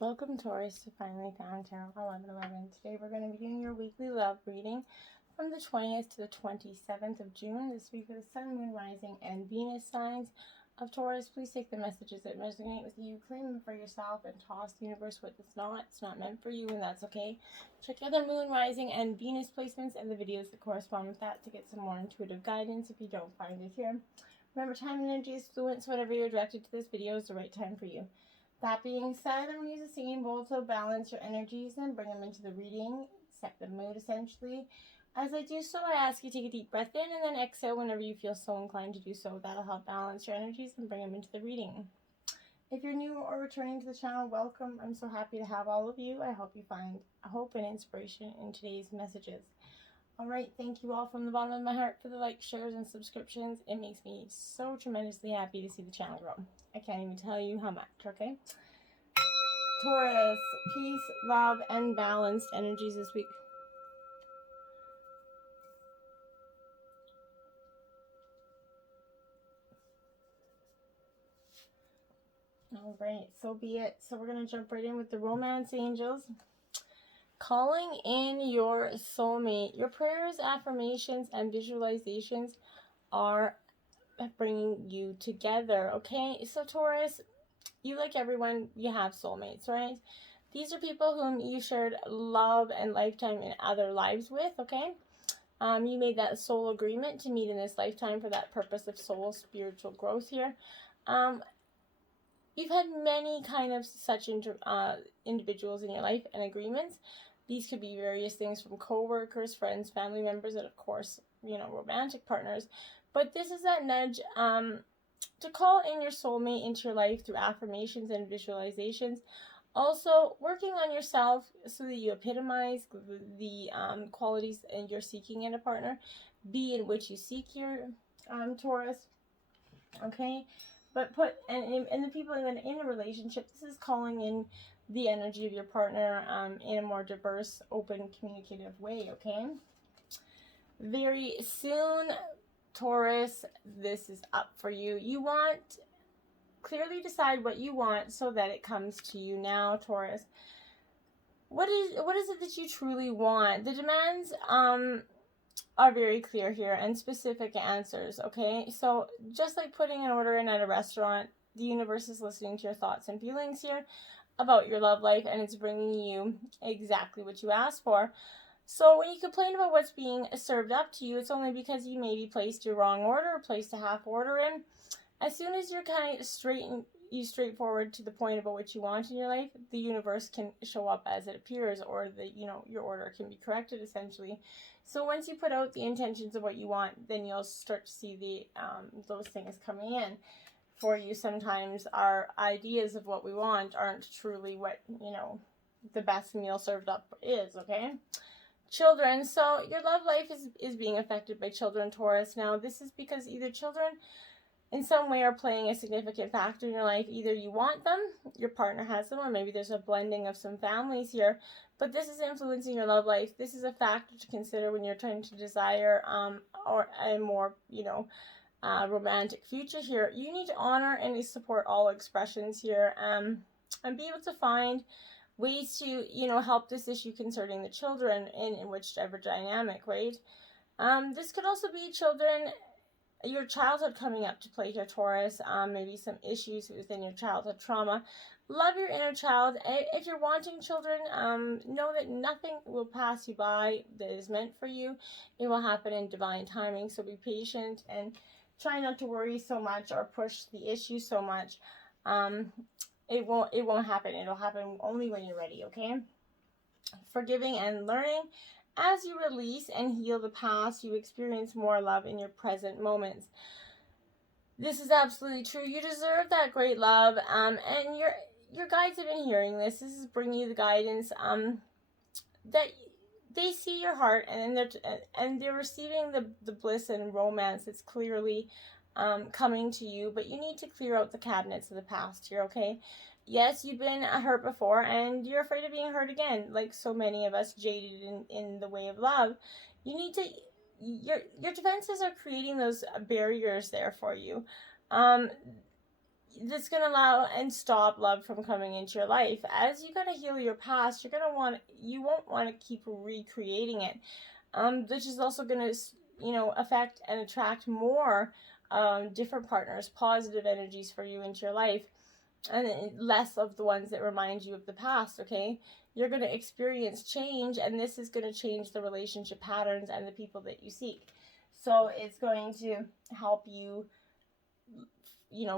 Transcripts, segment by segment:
Welcome, Taurus, to Finally Found Tarot 1111. Today we're going to be doing your weekly love reading from the 20th to the 27th of June. This week for the Sun, Moon, Rising, and Venus signs of Taurus. Please take the messages that resonate with you, claim them for yourself, and toss the universe what it's not. It's not meant for you, and that's okay. Check other Moon, Rising, and Venus placements and the videos that correspond with that to get some more intuitive guidance if you don't find it here. Remember, time and energy is fluent, so whatever you're directed to this video is the right time for you. That being said, I'm going to use a singing bowl to balance your energies and bring them into the reading, set the mood essentially. As I do so, I ask you to take a deep breath in and then exhale whenever you feel so inclined to do so. That'll help balance your energies and bring them into the reading. If you're new or returning to the channel, welcome. I'm so happy to have all of you. I hope you find hope and inspiration in today's messages. Alright, thank you all from the bottom of my heart for the likes, shares, and subscriptions. It makes me so tremendously happy to see the channel grow. I can't even tell you how much, okay? Taurus, peace, love, and balanced energies this week. Alright, so be it. So we're going to jump right in with the romance angels. Calling in your soulmate. Your prayers, affirmations, and visualizations are bringing you together, okay? So Taurus, you, like everyone, you have soulmates, right? These are people whom you shared love and lifetime in other lives with, okay? You made that soul agreement to meet in this lifetime for that purpose of soul spiritual growth here. You've had many kind of such individuals in your life and agreements. These could be various things from co-workers, friends, family members, and of course, romantic partners. But this is that nudge to call in your soulmate into your life through affirmations and visualizations. Also, working on yourself so that you epitomize the qualities that you're seeking in a partner, be in which you seek your Taurus, okay? But and the people in a relationship, this is calling in the energy of your partner in a more diverse, open, communicative way, okay? Very soon, Taurus, this is up for you. You want, clearly decide what you want so that it comes to you now, Taurus. What is it that you truly want? The demands are very clear here and specific answers, okay? So just like putting an order in at a restaurant, the universe is listening to your thoughts and feelings here about your love life, and it's bringing you exactly what you asked for. So when you complain about what's being served up to you, it's only because you maybe placed your wrong order or placed a half order in. As soon as you're kind of straightforward to the point about what you want in your life, the universe can show up as it appears, or your order can be corrected essentially. So once you put out the intentions of what you want, then you'll start to see those things coming in for you. Sometimes our ideas of what we want aren't truly what the best meal served up is, okay? Children, so your love life is being affected by children, Taurus. Now this is because either children in some way are playing a significant factor in your life. Either you want them, your partner has them, or maybe there's a blending of some families here. But this is influencing your love life. This is a factor to consider when you're trying to desire or a more, romantic future here. You need to honor and support all expressions here and be able to find ways to, help this issue concerning the children in whichever dynamic, right? This could also be children, your childhood coming up to play here, Taurus. Maybe some issues within your childhood trauma. Love your inner child. If you're wanting children, know that nothing will pass you by that is meant for you. It will happen in divine timing, so be patient and try not to worry so much or push the issue so much. It won't happen. It'll happen only when you're ready, okay? Forgiving and learning. As you release and heal the past, you experience more love in your present moments. This is absolutely true. You deserve that great love, and your guides have been hearing this. This is bringing you the guidance that they see your heart, and they're receiving the bliss and romance that's clearly coming to you. But you need to clear out the cabinets of the past here, okay? Yes, you've been hurt before, and you're afraid of being hurt again, like so many of us, jaded in the way of love. You need to, your defenses are creating those barriers there for you. that's going to allow and stop love from coming into your life. As you got to heal your past, you won't want to keep recreating it, which is also going to, affect and attract more different partners, positive energies for you into your life, and less of the ones that remind you of the past. Okay, you're going to experience change, and this is going to change the relationship patterns and the people that you seek. So it's going to help you,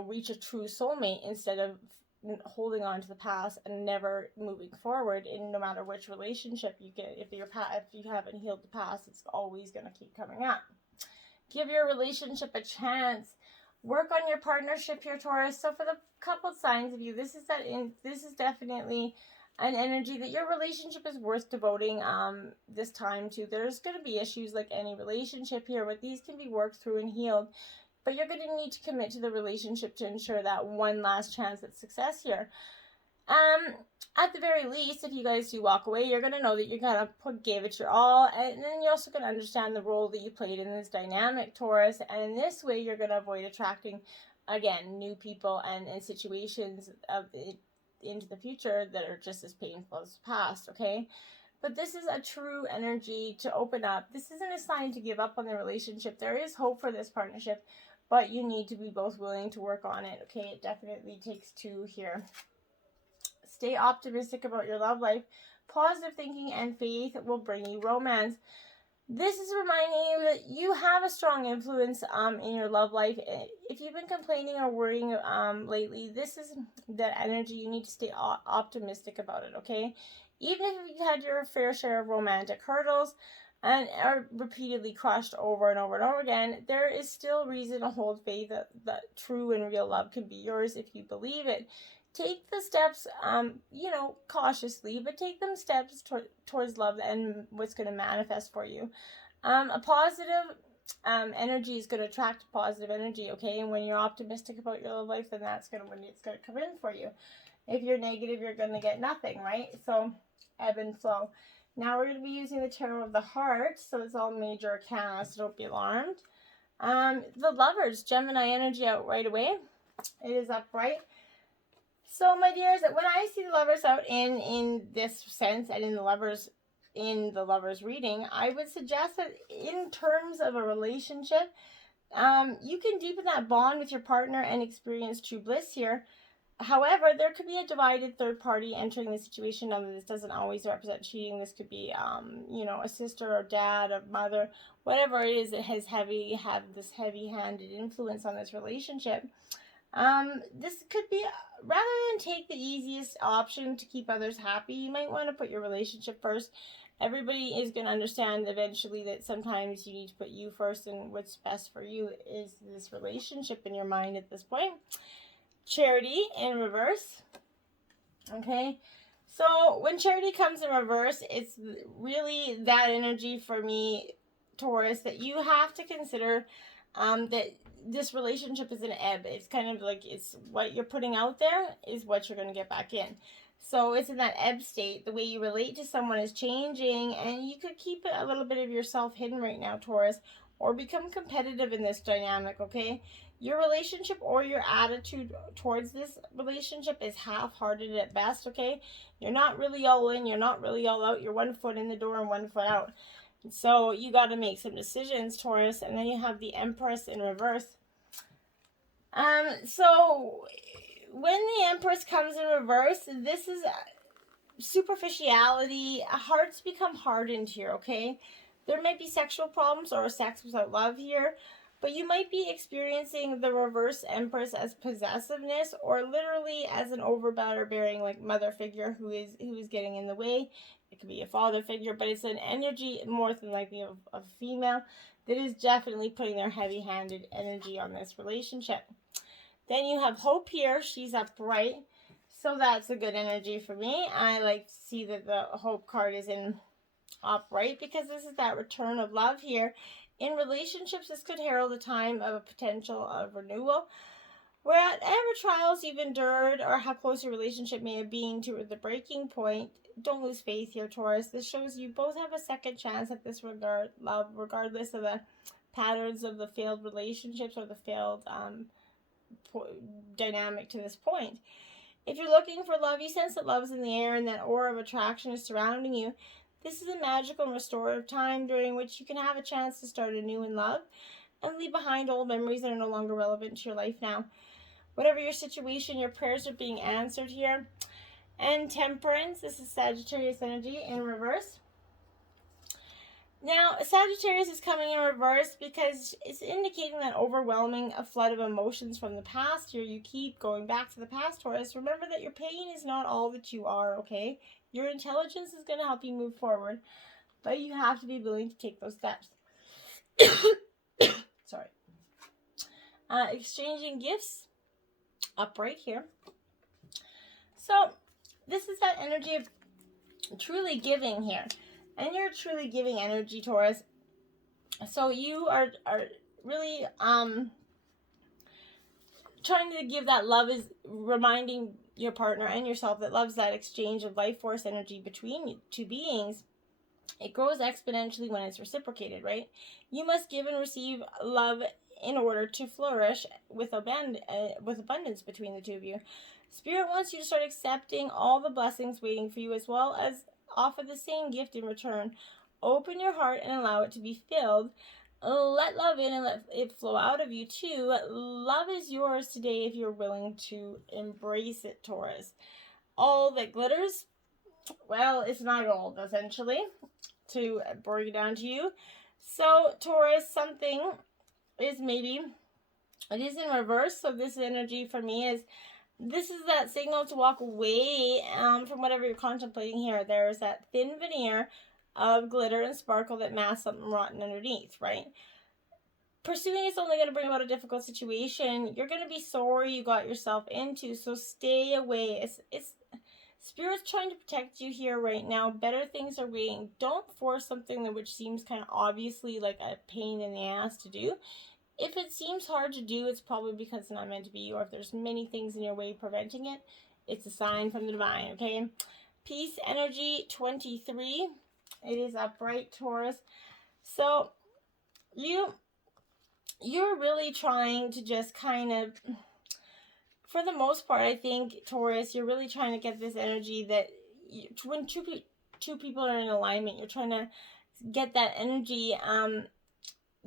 reach a true soulmate instead of holding on to the past and never moving forward in no matter which relationship you get. If you haven't healed the past, it's always going to keep coming up. Give your relationship a chance. Work on your partnership here, Taurus. So for the couple signs of you, this is definitely an energy that your relationship is worth devoting this time to. There's going to be issues like any relationship here, but these can be worked through and healed. But you're going to need to commit to the relationship to ensure that one last chance at success here. At the very least, if you guys do walk away, you're going to know that you're going to give it your all, and then you're also going to understand the role that you played in this dynamic, Taurus, and in this way, you're going to avoid attracting, again, new people and situations into the future that are just as painful as the past, okay? But this is a true energy to open up. This isn't a sign to give up on the relationship. There is hope for this partnership, but you need to be both willing to work on it, okay? It definitely takes two here. Stay optimistic about your love life. Positive thinking and faith will bring you romance. This is reminding you that you have a strong influence in your love life. If you've been complaining or worrying lately, this is that energy. You need to stay optimistic about it, okay? Even if you've had your fair share of romantic hurdles and are repeatedly crushed over and over and over again, there is still reason to hold faith that true and real love can be yours if you believe it. Take the steps, cautiously, but take them steps towards love and what's going to manifest for you. A positive energy is going to attract positive energy, okay? And when you're optimistic about your love life, then when it's going to come in for you. If you're negative, you're going to get nothing, right? So, ebb and flow. Now we're going to be using the Tarot of the Heart, so it's all major arcana, so don't be alarmed. The Lovers, Gemini energy out right away. It is upright. So, my dears, when I see the Lovers out in this sense and in the Lovers reading, I would suggest that in terms of a relationship, you can deepen that bond with your partner and experience true bliss here. However, there could be a divided third party entering the situation. Now, this doesn't always represent cheating. This could be, a sister or dad or mother, whatever it is that have this heavy-handed influence on this relationship. This could be, rather than take the easiest option to keep others happy, you might want to put your relationship first. Everybody is going to understand eventually that sometimes you need to put you first, and what's best for you is this relationship in your mind at this point. Charity in reverse. Okay, so when Charity comes in reverse, it's really that energy for me, Taurus, that you have to consider that this relationship is an ebb. It's kind of like it's what you're putting out there is what you're going to get back in. So it's in that ebb state. The way you relate to someone is changing, and you could keep a little bit of yourself hidden right now, Taurus, or become competitive in this dynamic, okay? Your relationship or your attitude towards this relationship is half-hearted at best, okay? You're not really all in, you're not really all out. You're 1 foot in the door and 1 foot out. So you got to make some decisions, Taurus. And then you have the Empress in reverse. So when the Empress comes in reverse, this is superficiality. Hearts become hardened here, okay? There might be sexual problems or sex without love here, but you might be experiencing the reverse Empress as possessiveness, or literally as an overbearing like mother figure who is getting in the way. It could be a father figure, but it's an energy more than likely of a female that is definitely putting their heavy-handed energy on this relationship. Then you have Hope here. She's upright, so that's a good energy for me. I like to see that the Hope card is in upright because this is that return of love here. In relationships, this could herald a time of a potential of renewal. Whatever trials you've endured or how close your relationship may have been to the breaking point, don't lose faith here, Taurus. This shows you both have a second chance at this love, regardless of the patterns of the failed relationships or the failed dynamic to this point. If you're looking for love, you sense that love is in the air and that aura of attraction is surrounding you. This is a magical and restorative time during which you can have a chance to start anew in love and leave behind old memories that are no longer relevant to your life now. Whatever your situation, your prayers are being answered here. And Temperance, this is Sagittarius energy in reverse. Now, Sagittarius is coming in reverse because it's indicating that overwhelming a flood of emotions from the past. Here, you keep going back to the past, Taurus. Remember that your pain is not all that you are, okay? Your intelligence is going to help you move forward, but you have to be willing to take those steps. Sorry. Exchanging gifts, up right here. So, this is that energy of truly giving here. And you're truly giving energy, Taurus. So you are really trying to give that love, is reminding your partner and yourself that love's that exchange of life force energy between two beings. It grows exponentially when it's reciprocated, right? You must give and receive love in order to flourish with abundance between the two of you. Spirit wants you to start accepting all the blessings waiting for you, as well as offer the same gift in return. Open your heart and allow it to be filled. Let love in and let it flow out of you too. Love is yours today if you're willing to embrace it, Taurus. All that glitters, well, it's not gold, essentially, to bring it down to you. So, Taurus, something is maybe, it is in reverse, so this energy for me is, this is that signal to walk away from whatever you're contemplating here. There's that thin veneer of glitter and sparkle that masks something rotten underneath, right? Pursuing is only going to bring about a difficult situation. You're going to be sorry you got yourself into, so stay away. It's Spirit's trying to protect you here right now. Better things are waiting. Don't force something that which seems kind of obviously like a pain in the ass to do. If it seems hard to do, it's probably because it's not meant to be, or if there's many things in your way preventing it, it's a sign from the divine, okay? Peace energy 23. It is upright, Taurus. So you're really trying to just kind of, for the most part, I think, Taurus, you're really trying to get this energy that when two people are in alignment, you're trying to get that energy.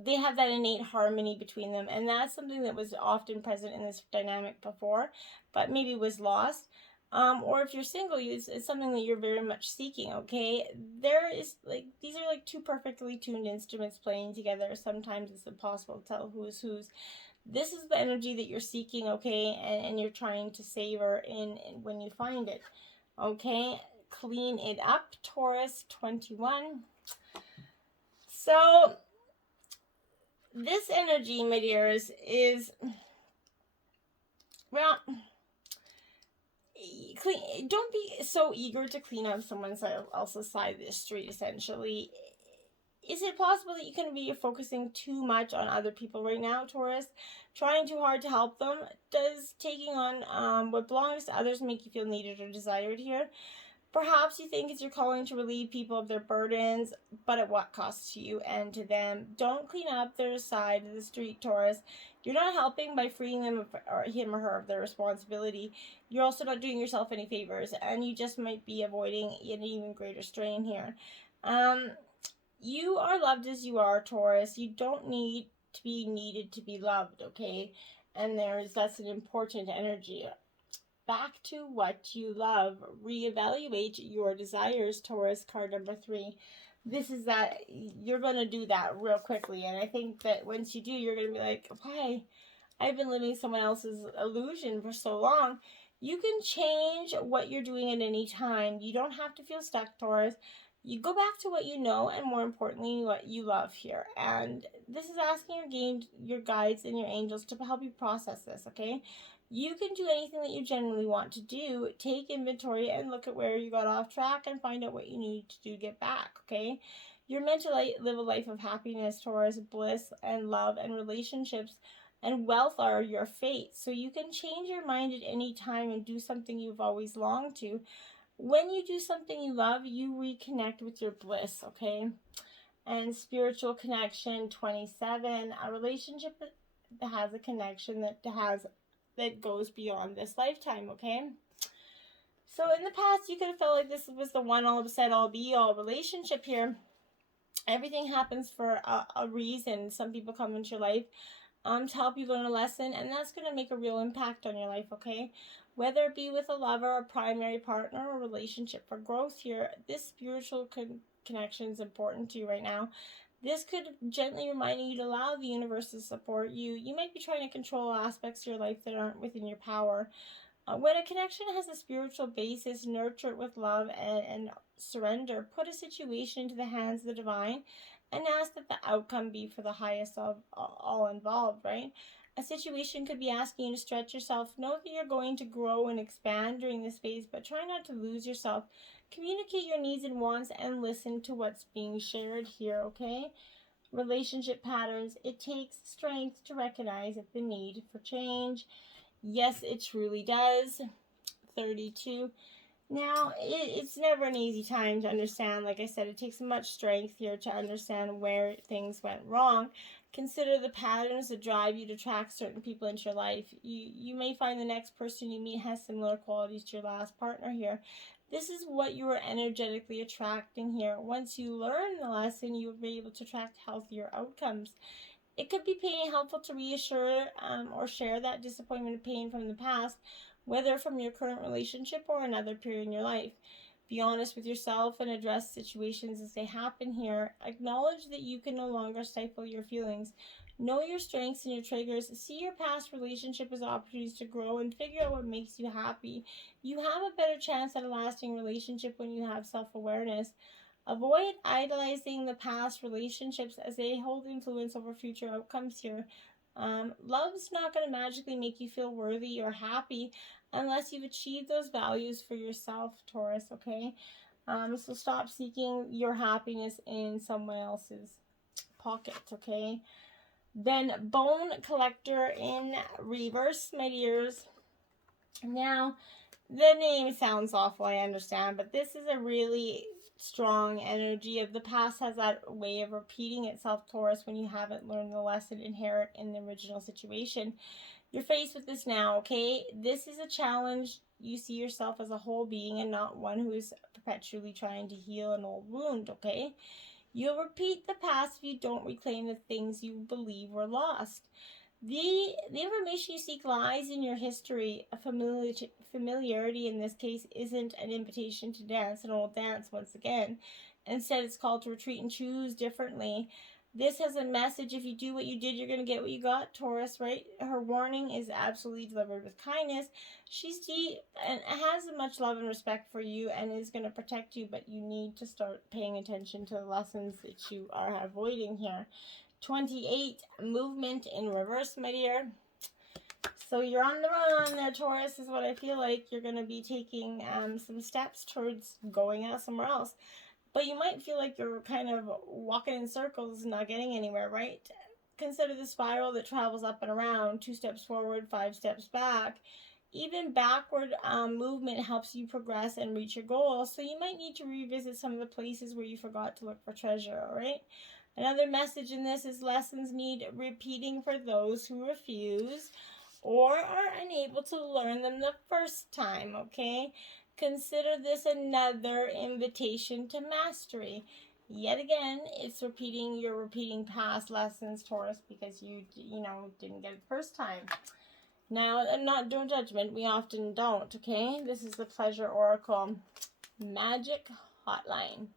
They have that innate harmony between them, and that's something that was often present in this dynamic before, but maybe was lost. Or if you're single, it's something that you're very much seeking, okay? There is, like, these are like two perfectly tuned instruments playing together. Sometimes it's impossible to tell who's whose. This is the energy that you're seeking, okay? And you're trying to savor in when you find it, okay? Clean it up, Taurus 21. So this energy, my dears, is, well, don't be so eager to clean up someone else's side of the street, essentially. Is it possible that you can be focusing too much on other people right now, Taurus? Trying too hard to help them? Does taking on what belongs to others make you feel needed or desired here? Perhaps you think it's your calling to relieve people of their burdens, but at what cost to you and to them? Don't clean up their side of the street, Taurus. You're not helping by freeing them or him or her of their responsibility. You're also not doing yourself any favors, and you just might be avoiding an even greater strain here. You are loved as you are, Taurus. You don't need to be needed to be loved, okay? And that's an important energy. Back to what you love. Reevaluate your desires, Taurus, card number 3. This is that you're going to do that real quickly. And I think that once you do, you're going to be like, why? I've been living someone else's illusion for so long. You can change what you're doing at any time. You don't have to feel stuck, Taurus. You go back to what you know, and more importantly, what you love here. And this is asking your guides and your angels to help you process this, okay? You can do anything that you genuinely want to do. Take inventory and look at where you got off track and find out what you need to do to get back, okay? You're meant to live a life of happiness, Taurus. Bliss and love and relationships and wealth are your fate. So you can change your mind at any time and do something you've always longed to. When you do something you love, you reconnect with your bliss, okay? And spiritual connection, 27. A relationship that has a connection, that has that goes beyond this lifetime, okay? So in the past, you could have felt like this was the one all said all be all relationship here. Everything happens for a reason. Some people come into your life to help you learn a lesson, and that's going to make a real impact on your life, okay? Whether it be with a lover, a primary partner, or relationship for growth here, this spiritual connection is important to you right now. This could gently remind you to allow the universe to support you. You might be trying to control aspects of your life that aren't within your power. When a connection has a spiritual basis, nurture it with love and surrender. Put a situation into the hands of the divine and ask that the outcome be for the highest of all involved, right? A situation could be asking you to stretch yourself. Know that you're going to grow and expand during this phase, but try not to lose yourself. Communicate your needs and wants and listen to what's being shared here, okay? Relationship patterns. It takes strength to recognize the need for change. Yes, it truly does. 32. Now, it's never an easy time to understand. Like I said, it takes much strength here to understand where things went wrong. Consider the patterns that drive you to attract certain people into your life. You may find the next person you meet has similar qualities to your last partner here. This is what you are energetically attracting here. Once you learn the lesson, you will be able to attract healthier outcomes. It could be helpful to reassure or share that disappointment and pain from the past, whether from your current relationship or another period in your life. Be honest with yourself and address situations as they happen here. Acknowledge that you can no longer stifle your feelings. Know your strengths and your triggers. See your past relationship as opportunities to grow and figure out what makes you happy. You have a better chance at a lasting relationship when you have self-awareness. Avoid idolizing the past relationships as they hold influence over future outcomes here. Love's not going to magically make you feel worthy or happy unless you've achieved those values for yourself, Taurus, okay? So stop seeking your happiness in someone else's pocket, okay? Then Bone Collector in reverse, my dears. Now, the name sounds awful, I understand, but this is a really strong energy of the past. Has that way of repeating itself, Taurus, when you haven't learned the lesson inherent in the original situation. You're faced with this now, okay? This is a challenge. You see yourself as a whole being and not one who is perpetually trying to heal an old wound, okay? You'll repeat the past if you don't reclaim the things you believe were lost. The information you seek lies in your history. A familiarity in this case isn't an invitation to dance an old dance once again. Instead, it's called to retreat and choose differently. This has a message. If you do what you did, you're going to get what you got, Taurus, right? Her warning is absolutely delivered with kindness. She's deep and has much love and respect for you and is going to protect you, but you need to start paying attention to the lessons that you are avoiding here. 28, movement in reverse, my dear. So you're on the run there, Taurus, is what I feel like. You're going to be taking some steps towards going out somewhere else. But you might feel like you're kind of walking in circles and not getting anywhere, right? Consider the spiral that travels up and around, 2 steps forward, 5 steps back. Even backward movement helps you progress and reach your goal. So you might need to revisit some of the places where you forgot to look for treasure, all right? Another message in this is lessons need repeating for those who refuse or are unable to learn them the first time, okay? Consider this another invitation to mastery. Yet again, it's you're repeating past lessons, Taurus, because you didn't get it the first time. Now, don't judgment, we often don't, okay? This is the Pleasure Oracle Magic Hotline.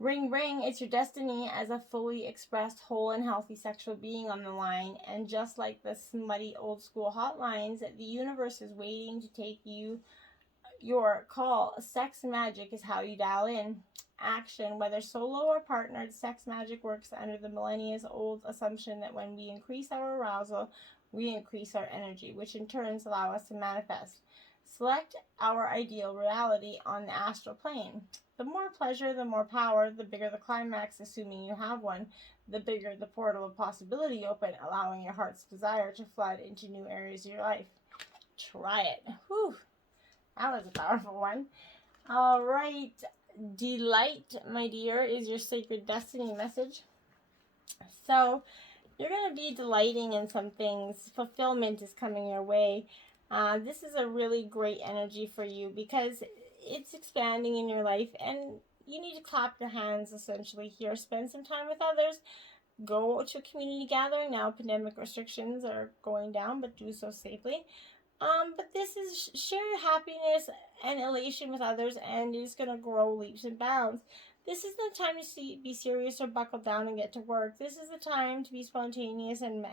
Ring, ring, it's your destiny as a fully expressed, whole and healthy sexual being on the line. And just like the smutty old school hotlines, the universe is waiting to take your call. Sex magic is how you dial in. Action, whether solo or partnered, sex magic works under the millennia-old assumption that when we increase our arousal, we increase our energy, which in turn allow us to manifest. Select our ideal reality on the astral plane. The more pleasure, the more power, the bigger the climax, assuming you have one, the bigger the portal of possibility open, allowing your heart's desire to flood into new areas of your life. Try it. Whew. That was a powerful one. All right. Delight, my dear, is your sacred destiny message. So, You're going to be delighting in some things. Fulfillment is coming your way. This is a really great energy for you because it's expanding in your life, and you need to clap your hands essentially here. Spend some time with others. Go to a community gathering. Now pandemic restrictions are going down, but do so safely. But this is share your happiness and elation with others, and it's going to grow leaps and bounds. This is the time to be serious or buckle down and get to work. This is the time to be spontaneous and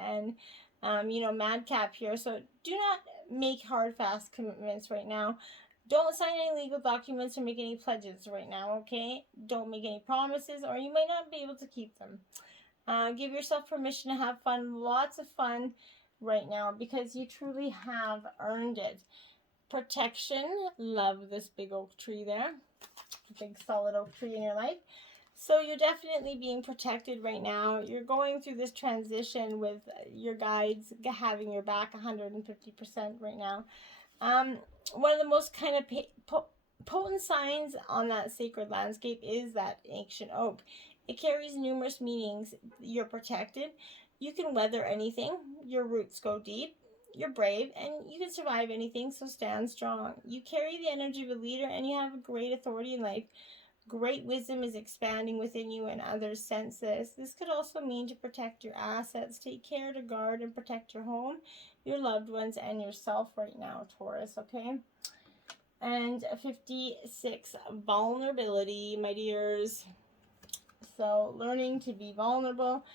madcap here. So do not make hard, fast commitments right now. Don't sign any legal documents or make any pledges right now, okay? Don't make any promises, or you might not be able to keep them. Give yourself permission to have fun, lots of fun right now, because you truly have earned it. Protection, love this big oak tree there, big solid oak tree in your life. So you're definitely being protected right now. You're going through this transition with your guides having your back 150% right now. One of the most kind of potent signs on that sacred landscape is that ancient oak. It carries numerous meanings. You're protected. You can weather anything. Your roots go deep. You're brave, and you can survive anything, so stand strong. You carry the energy of a leader, and you have a great authority in life. Great wisdom is expanding within you, and others sense this. This could also mean to protect your assets. Take care to guard and protect your home, your loved ones, and yourself right now, Taurus, okay? And 56, vulnerability, my dears. So learning to be vulnerable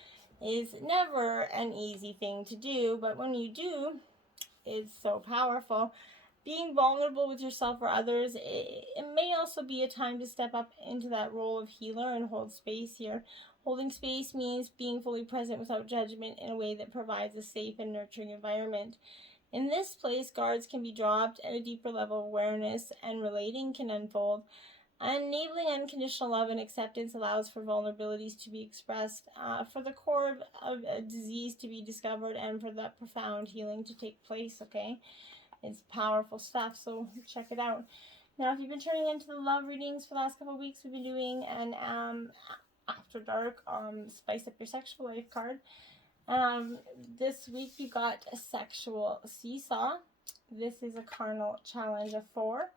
is never an easy thing to do, but when you do, it's so powerful. Being vulnerable with yourself or others, it may also be a time to step up into that role of healer and hold space here. Holding space means being fully present without judgment in a way that provides a safe and nurturing environment. In this place, guards can be dropped and a deeper level of awareness and relating can unfold. Enabling unconditional love and acceptance allows for vulnerabilities to be expressed, for the core of a disease to be discovered, and for that profound healing to take place, okay? It's powerful stuff, so check it out. Now, if you've been turning into the love readings for the last couple of weeks, we've been doing an After Dark Spice Up Your Sexual Life card. This week you got a sexual seesaw. This is a carnal challenge of 4.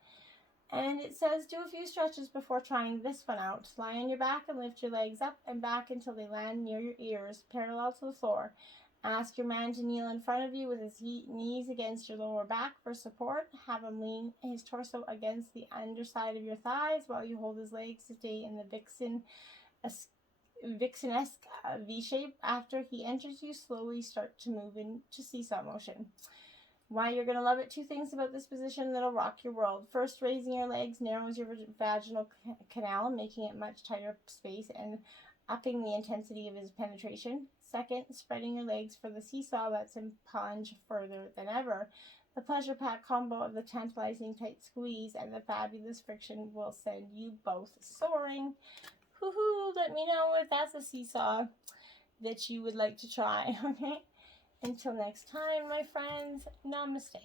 And it says, do a few stretches before trying this one out. Lie on your back and lift your legs up and back until they land near your ears, parallel to the floor. Ask your man to kneel in front of you with his knees against your lower back for support. Have him lean his torso against the underside of your thighs while you hold his legs to stay in the vixenesque V shape. After he enters you, slowly start to move into seesaw motion. Why you're going to love it. 2 things about this position that'll rock your world. First, raising your legs narrows your vaginal canal, making it much tighter space and upping the intensity of his penetration. Second, spreading your legs for the seesaw lets him plunge further than ever. The pleasure pack combo of the tantalizing tight squeeze and the fabulous friction will send you both soaring. Woohoo! Let me know if that's a seesaw that you would like to try, okay? Until next time, my friends, namaste.